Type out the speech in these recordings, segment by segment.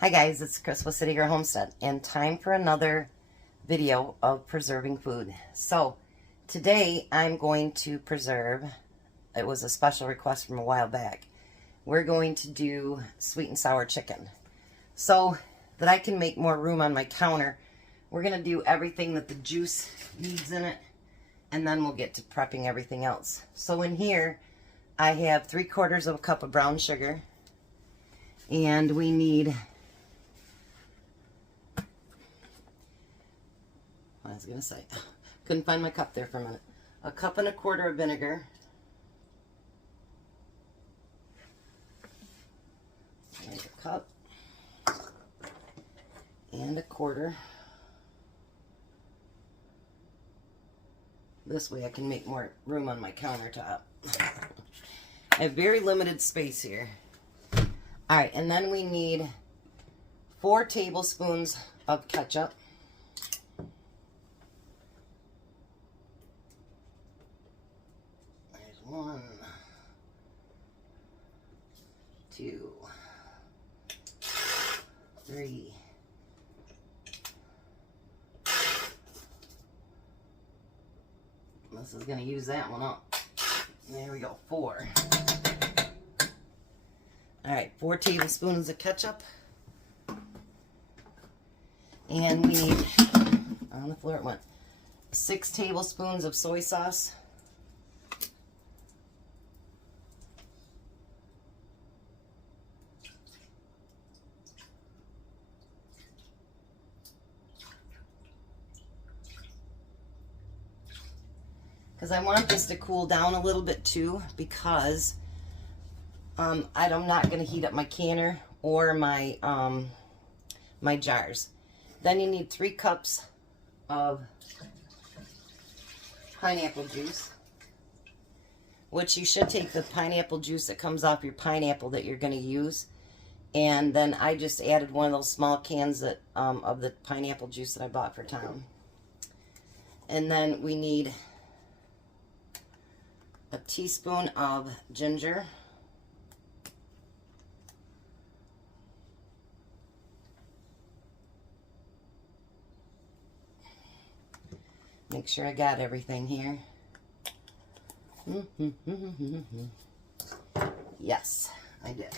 Hi guys, it's Chris with City Girl Homestead, and time for another video of preserving food. So today I'm going to preserve, it was a special request from a while back, we're going to do sweet and sour chicken. So that I can make more room on my counter, we're going to do everything that the juice needs in it, and then we'll get to prepping everything else. So in here I have 3/4 of a cup of brown sugar, and we need, I was going to say, couldn't find my cup there for a minute. 1 1/4 cups of vinegar. Make a cup. And 1/4. This way I can make more room on my countertop. I have very limited space here. Alright, and then we need 4 tablespoons of ketchup. There's 1, 2, 3. This is going to use that one up. There we go, 4. Alright, 4 tablespoons of ketchup. And we need, on the floor it went, 6 tablespoons of soy sauce. Because I want this to cool down a little bit too, because I'm not going to heat up my canner or my my jars. Then you need 3 cups of pineapple juice, which you should take the pineapple juice that comes off your pineapple that you're going to use. And then I just added one of those small cans that of the pineapple juice that I bought for Tom. And then we need a teaspoon of ginger. Make sure I got everything here. Yes, I did.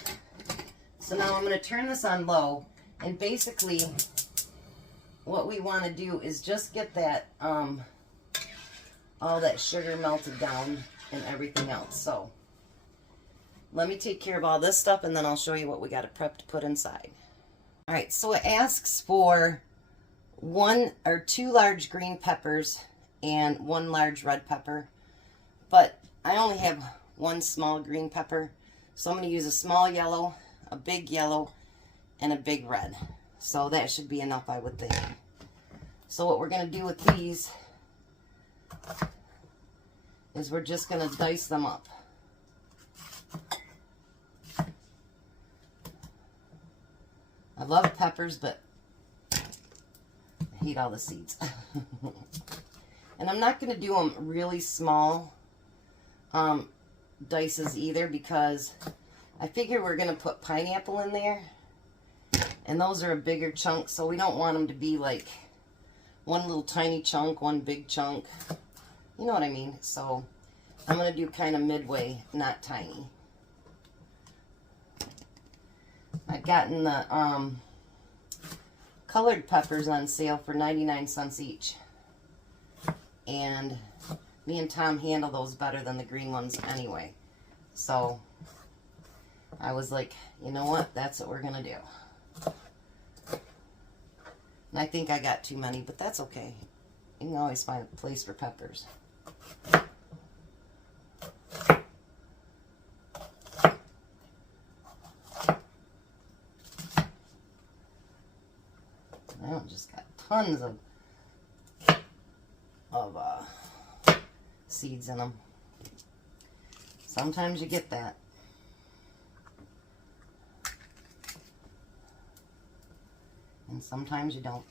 So now I'm going to turn this on low, and basically what we want to do is just get that all that sugar melted down and everything else. So let me take care of all this stuff, and then I'll show you what we got to prep to put inside. All right, so it asks for 1 or 2 large green peppers and 1 large red pepper, but I only have 1 small green pepper, so I'm going to use a small yellow, a big yellow, and a big red. So that should be enough, I would think. So what we're going to do with these is we're just going to dice them up. I love peppers, but I hate all the seeds. And I'm not going to do them really small dices either, because I figure we're going to put pineapple in there, and those are a bigger chunk, so we don't want them to be like 1 little tiny chunk, 1 big chunk. You know what I mean? So I'm going to do kind of midway, not tiny. I've gotten the colored peppers on sale for 99 cents each. And me and Tom handle those better than the green ones anyway. So I was like, you know what? That's what we're going to do. And I think I got too many, but that's okay. You can always find a place for peppers. I just got tons of seeds in them. Sometimes you get that. And sometimes you don't.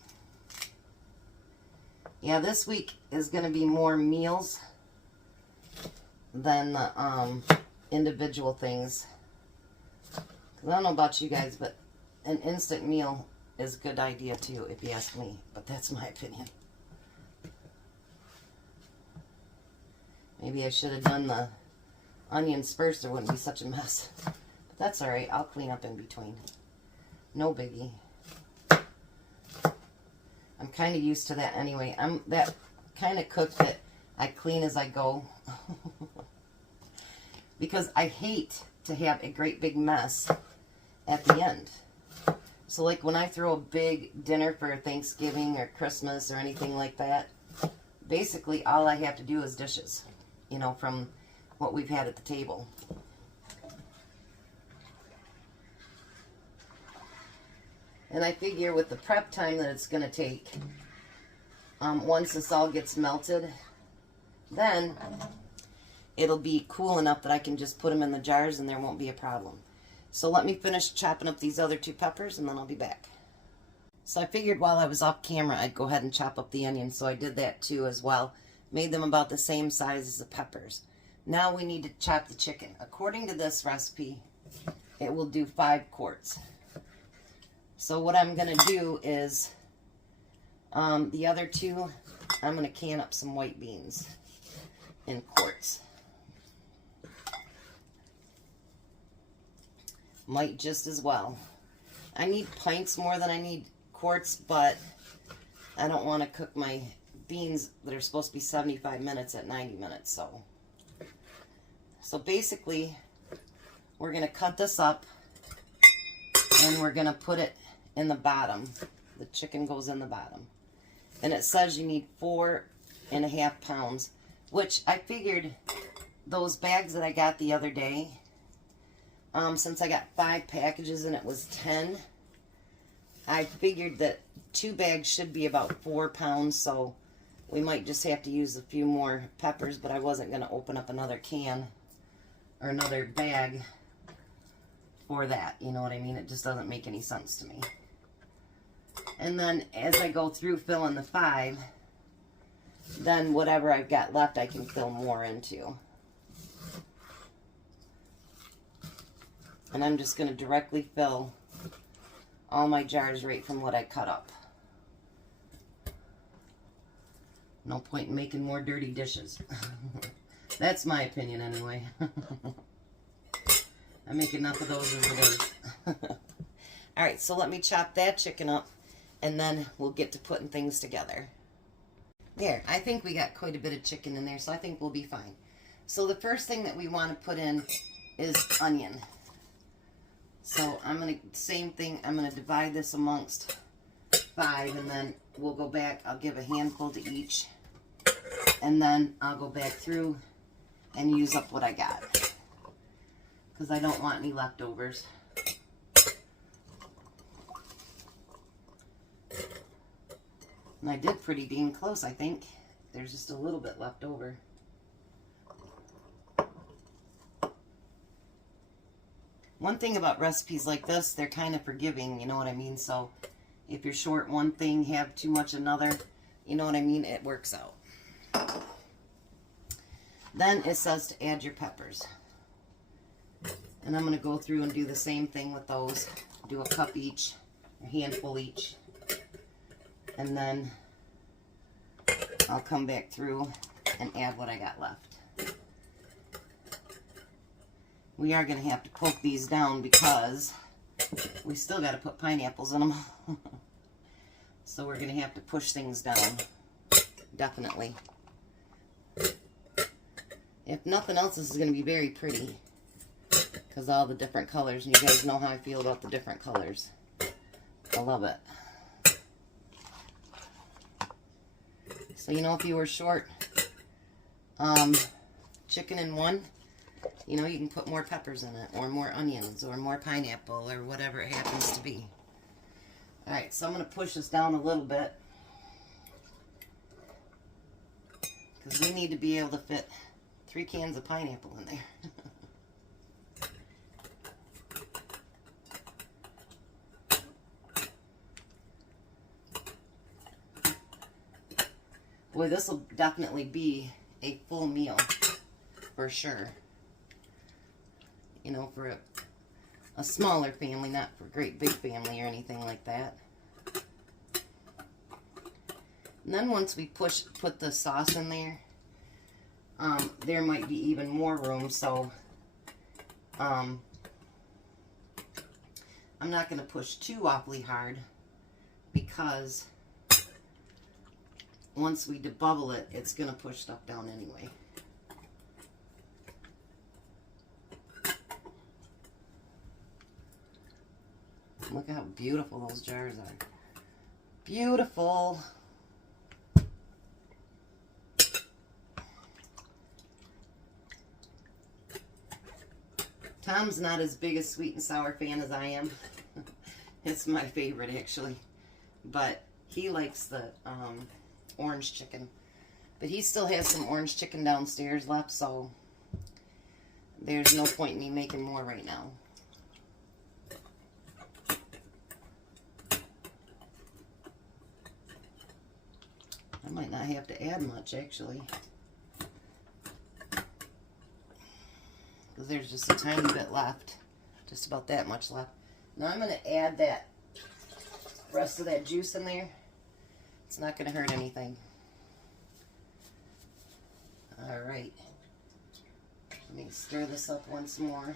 Yeah, this week is going to be more meals than the individual things. Because I don't know about you guys, but an instant meal is a good idea too, if you ask me, but that's my opinion. Maybe I should have done the onions first, there wouldn't be such a mess. But that's alright, I'll clean up in between. No biggie. I'm kind of used to that anyway. I'm that kind of cook that I clean as I go. Because I hate to have a great big mess at the end. So like when I throw a big dinner for Thanksgiving or Christmas or anything like that, basically all I have to do is dishes, you know, from what we've had at the table. And I figure with the prep time that it's going to take, once this all gets melted, then it'll be cool enough that I can just put them in the jars and there won't be a problem. So let me finish chopping up these other 2 peppers and then I'll be back. So I figured while I was off camera I'd go ahead and chop up the onions, so I did that too as well. Made them about the same size as the peppers. Now we need to chop the chicken. According to this recipe, it will do 5 quarts. So what I'm going to do is, the other 2, I'm going to can up some white beans in quarts. Might just as well. I need pints more than I need quarts, but I don't want to cook my beans that are supposed to be 75 minutes at 90 minutes. So basically, we're going to cut this up and we're going to put it in the bottom. The chicken goes in the bottom. And it says you need 4.5 pounds, which I figured those bags that I got the other day, since I got 5 packages and it was 10, I figured that 2 bags should be about 4 pounds, so we might just have to use a few more peppers, but I wasn't going to open up another can or another bag for that. You know what I mean? It just doesn't make any sense to me. And then as I go through filling the 5, then whatever I've got left I can fill more into. And I'm just going to directly fill all my jars right from what I cut up. No point in making more dirty dishes. That's my opinion anyway. I make enough of those as it is. Alright, so let me chop that chicken up and then we'll get to putting things together. There, I think we got quite a bit of chicken in there, so I think we'll be fine. So the first thing that we want to put in is onion. So I'm going to, same thing, I'm going to divide this amongst 5 and then we'll go back, I'll give a handful to each. And then I'll go back through and use up what I got. Because I don't want any leftovers. And I did pretty dang close, I think. There's just a little bit left over. One thing about recipes like this, they're kind of forgiving, you know what I mean? So if you're short one thing, have too much another, you know what I mean? It works out. Then it says to add your peppers. And I'm going to go through and do the same thing with those. Do a cup each, a handful each. And then I'll come back through and add what I got left. We are going to have to poke these down because we still got to put pineapples in them. So we're going to have to push things down. Definitely. If nothing else, this is going to be very pretty. Because all the different colors. And you guys know how I feel about the different colors. I love it. So, you know, if you were short chicken in one, you know, you can put more peppers in it, or more onions, or more pineapple, or whatever it happens to be. Alright, so I'm going to push this down a little bit. Because we need to be able to fit 3 cans of pineapple in there. Boy, this will definitely be a full meal, for sure. You know, for a smaller family, not for a great big family or anything like that. And then once we put the sauce in there, there might be even more room, so I'm not going to push too awfully hard, because once we debubble it, it's going to push stuff down anyway. Look how beautiful those jars are. Beautiful. Tom's not as big a sweet and sour fan as I am. It's my favorite, actually. But he likes the orange chicken. But he still has some orange chicken downstairs left, so there's no point in me making more right now. I might not have to add much, actually, because there's just a tiny bit left, just about that much left. Now I'm going to add that rest of that juice in there. It's not going to hurt anything. All right, let me stir this up once more.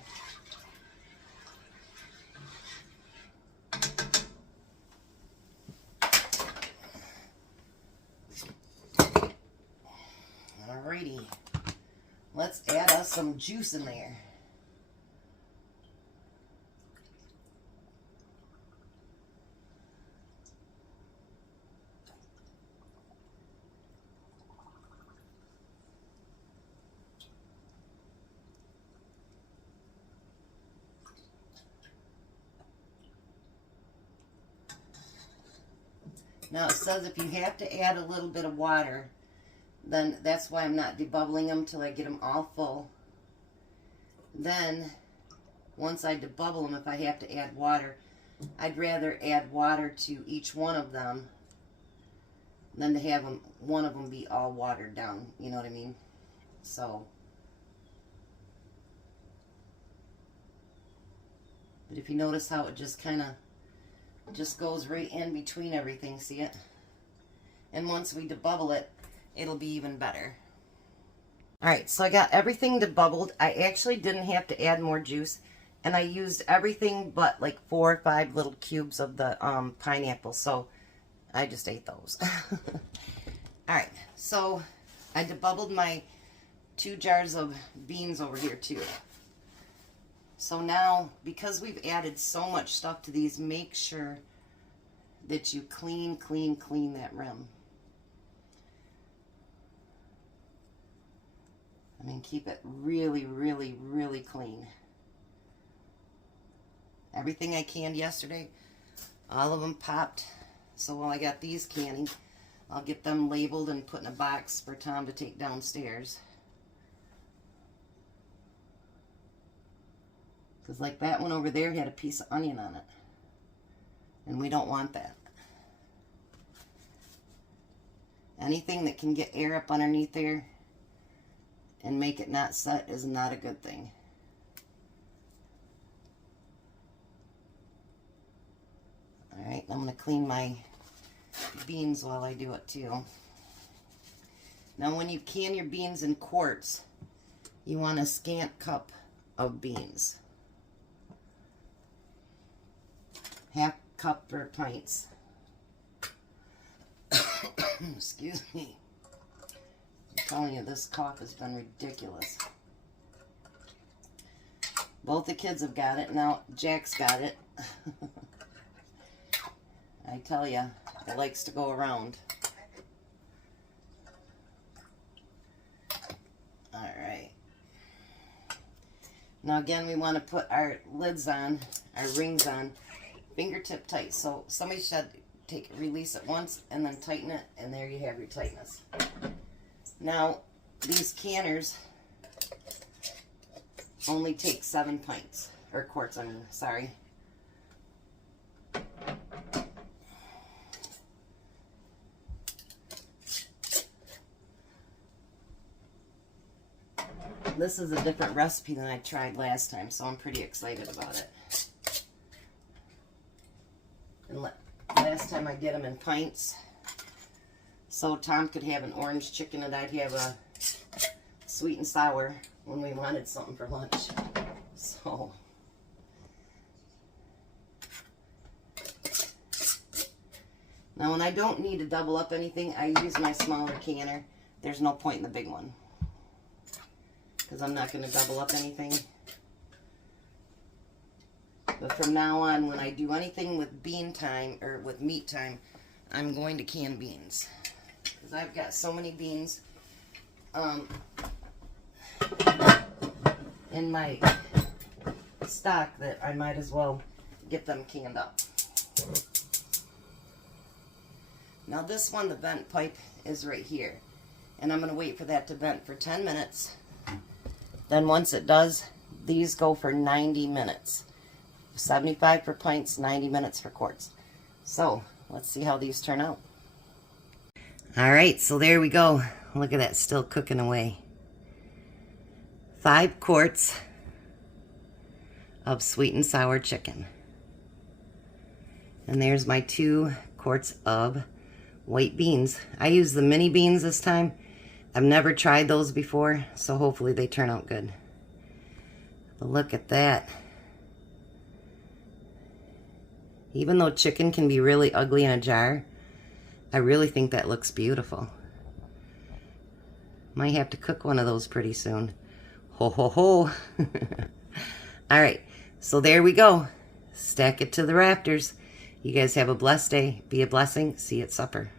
Alrighty, let's add us some juice in there. Now it says if you have to add a little bit of water, then that's why I'm not debubbling them till I get them all full. Then, once I debubble them, if I have to add water, I'd rather add water to each one of them than to have one of them be all watered down. You know what I mean? So, but if you notice how it just kind of just goes right in between everything, see it? And once we debubble it, it'll be even better. Alright, so I got everything debubbled. I actually didn't have to add more juice, and I used everything but like 4 or 5 little cubes of the pineapple, so I just ate those. Alright, so I debubbled my 2 jars of beans over here too. So now, because we've added so much stuff to these, make sure that you clean that rim. I mean, keep it really clean. Everything I canned yesterday, all of them popped. So while I got these canning, I'll get them labeled and put in a box for Tom to take downstairs. Because like that one over there had a piece of onion on it. And we don't want that. Anything that can get air up underneath there and make it not set is not a good thing. Alright, I'm going to clean my beans while I do it too. Now when you can your beans in quarts, you want a scant cup of beans. Half cup for pints. Excuse me. I'm telling you, this cough has been ridiculous. Both the kids have got it. Now Jack's got it. I tell you, it likes to go around. Alright. Now again, we want to put our lids on, our rings on, fingertip tight. So somebody should release it once and then tighten it, and there you have your tightness. Now, these canners only take 7 pints, or quarts, I mean, sorry. This is a different recipe than I tried last time, so I'm pretty excited about it. last time I did them in pints. So Tom could have an orange chicken and I'd have a sweet and sour when we wanted something for lunch. So now when I don't need to double up anything, I use my smaller canner. There's no point in the big one because I'm not going to double up anything. But from now on, when I do anything with bean time or with meat time, I'm going to can beans because I've got so many beans in my stock that I might as well get them canned up. Now this one, the vent pipe is right here. And I'm going to wait for that to vent for 10 minutes. Then once it does, these go for 90 minutes. 75 for pints, 90 minutes for quarts. So let's see how these turn out. Alright, so there we go. Look at that, still cooking away. 5 quarts of sweet and sour chicken. And there's my 2 quarts of white beans. I use the mini beans this time. I've never tried those before, so hopefully they turn out good. But look at that. Even though chicken can be really ugly in a jar, I really think that looks beautiful. Might have to cook one of those pretty soon. Ho ho ho. Alright, so there we go. Stack it to the rafters. You guys have a blessed day. Be a blessing. See you at supper.